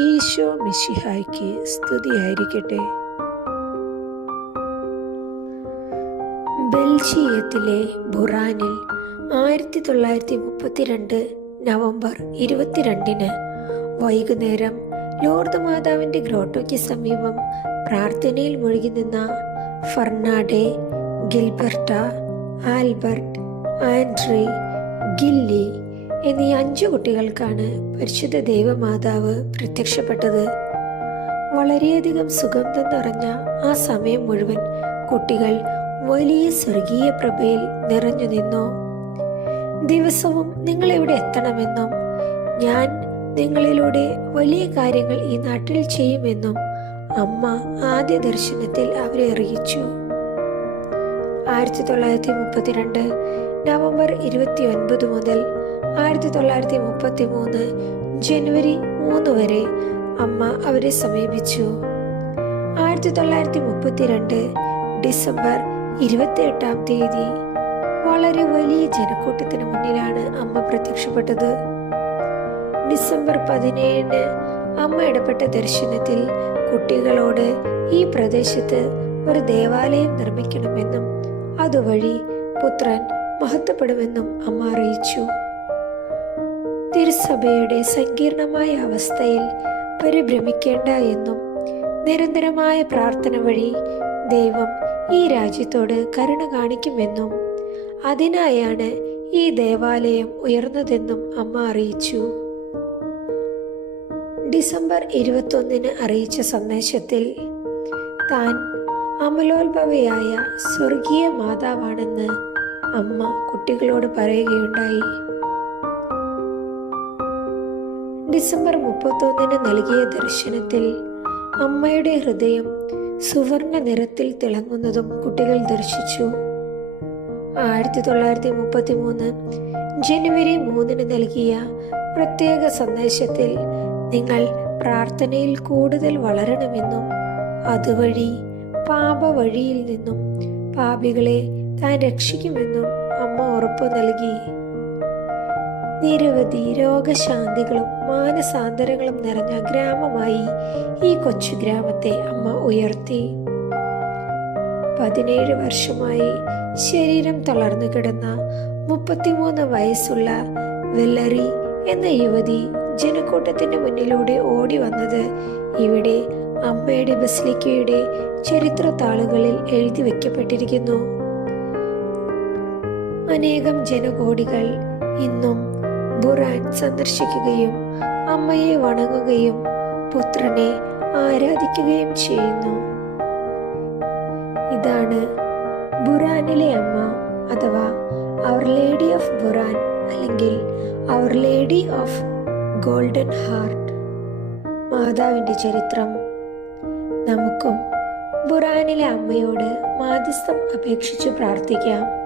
മിഷിഹായ്ക്ക് സ്തുതിയായിരിക്കട്ടെ. ബെൽജിയത്തിലെ ബുറാനിൽ ആയിരത്തി തൊള്ളായിരത്തി മുപ്പത്തിരണ്ട് നവംബർ ഇരുപത്തിരണ്ടിന് വൈകുന്നേരം ലോർദ് മാതാവിന്റെ ഗ്രോട്ടോയ്ക്ക് സമീപം പ്രാർത്ഥനയിൽ മുഴുകി നിന്ന Fernande Gilberte Albert Andree Gilly എന്നീ അഞ്ചു കുട്ടികൾക്കാണ് പരിശുദ്ധ ദൈവമാതാവ് പ്രത്യക്ഷപ്പെട്ടത്. വളരെയധികം സുഗന്ധം നിറഞ്ഞ ആ സമയം മുഴുവൻ കുട്ടികൾ വലിയ സ്വർഗീയ പ്രഭയിൽ നിറഞ്ഞു നിന്നു. ദിവസവും നിങ്ങൾ എവിടെ എത്തണമെന്നും ഞാൻ നിങ്ങളിലൂടെ വലിയ കാര്യങ്ങൾ ഈ നാട്ടിൽ ചെയ്യുമെന്നും അമ്മ ആദ്യ ദർശനത്തിൽ അവരെ അറിയിച്ചു. ആയിരത്തി തൊള്ളായിരത്തി മുപ്പത്തിരണ്ട് നവംബർ ഇരുപത്തി ഒൻപത് മുതൽ ആയിരത്തി തൊള്ളായിരത്തി മുപ്പത്തി മൂന്ന് ജനുവരി മൂന്ന് വരെ അമ്മ അവരെ സമീപിച്ചു. ആയിരത്തി തൊള്ളായിരത്തി മുപ്പത്തിരണ്ട് ഡിസംബർ ഇരുപത്തി എട്ടാം തീയതി വളരെ വലിയ ജനക്കൂട്ടത്തിന് മുന്നിലാണ് അമ്മ പ്രത്യക്ഷപ്പെട്ടത്. ഡിസംബർ പതിനേഴിന് അമ്മ ഇടപെട്ട ദർശനത്തിൽ കുട്ടികളോട് ഈ പ്രദേശത്ത് ഒരു ദേവാലയം നിർമ്മിക്കണമെന്നും അതുവഴി പുത്രൻ മഹത്വപ്പെടുമെന്നും അമ്മ അറിയിച്ചു. തിരുസഭയുടെ സങ്കീർണമായ അവസ്ഥയിൽ പരിഭ്രമിക്കേണ്ട എന്നും നിരന്തരമായ പ്രാർത്ഥന വഴി ദൈവം ഈ രാജ്യത്തോട് കരുണ കാണിക്കുമെന്നും അതിനായാണ് ഈ ദേവാലയം ഉയർന്നതെന്നും അമ്മ അറിയിച്ചു. ഡിസംബർ ഇരുപത്തൊന്നിന് അറിയിച്ച സന്ദേശത്തിൽ താൻ അമലോത്ഭവയായ സ്വർഗീയ മാതാവാണെന്ന് അമ്മ കുട്ടികളോട് പറയുകയുണ്ടായി. മുപ്പത്തൊന്നിന് നൽകിയ ദർശനത്തിൽ അമ്മയുടെ ഹൃദയം സുവർണ നിറത്തിൽ തിളങ്ങുന്നതും കുട്ടികൾ ദർശിച്ചു. ആയിരത്തി തൊള്ളായിരത്തി മുപ്പത്തി മൂന്ന് ജനുവരി മൂന്നിന് നൽകിയ പ്രത്യേക സന്ദേശത്തിൽ നിങ്ങൾ പ്രാർത്ഥനയിൽ കൂടുതൽ വളരണമെന്നും അതുവഴി പാപവഴിയിൽ നിന്നും പാപികളെ താൻ രക്ഷിക്കുമെന്നും അമ്മ ഉറപ്പു നൽകി. നിരവധി രോഗശാന്തികളും മാനസാന്തരങ്ങളും നിറഞ്ഞ ഗ്രാമമായി ഈ കൊച്ചു ഗ്രാമത്തെ അമ്മ ഉയർത്തി. പതിനേഴ് വർഷമായി ശരീരം തളർന്നു കിടന്ന മുപ്പത്തിമൂന്ന് വയസ്സുള്ള വെല്ലറി എന്ന യുവതി ജനക്കൂട്ടത്തിന്റെ മുന്നിലൂടെ ഓടി വന്നത് ഇവിടെ അമ്മയുടെ ബസ്ലിക്കയുടെ ചരിത്ര താളുകളിൽ എഴുതി വെക്കപ്പെട്ടിരിക്കുന്നു അനേകം ജനകോടികൾ ഇന്നും ബുറാൻ സന്ദർശിക്കുകയും അമ്മയെ വണങ്ങുകയും പുത്രനെ ആരാധിക്കുകയും ചെയ്യുന്നു. ഇതാണ് ബുറാനിലെ അമ്മ അഥവാ അവർ ലേഡി ഓഫ് ബുറാൻ അല്ലെങ്കിൽ അവർ ലേഡി ഓഫ് ഗോൾഡൻ ഹാർട്ട് മാതാവിന്റെ ചരിത്രം. നമുക്കും ബുറാനിലെ അമ്മയോട് മാധ്യസ്ഥം അപേക്ഷിച്ച് പ്രാർത്ഥിക്കാം.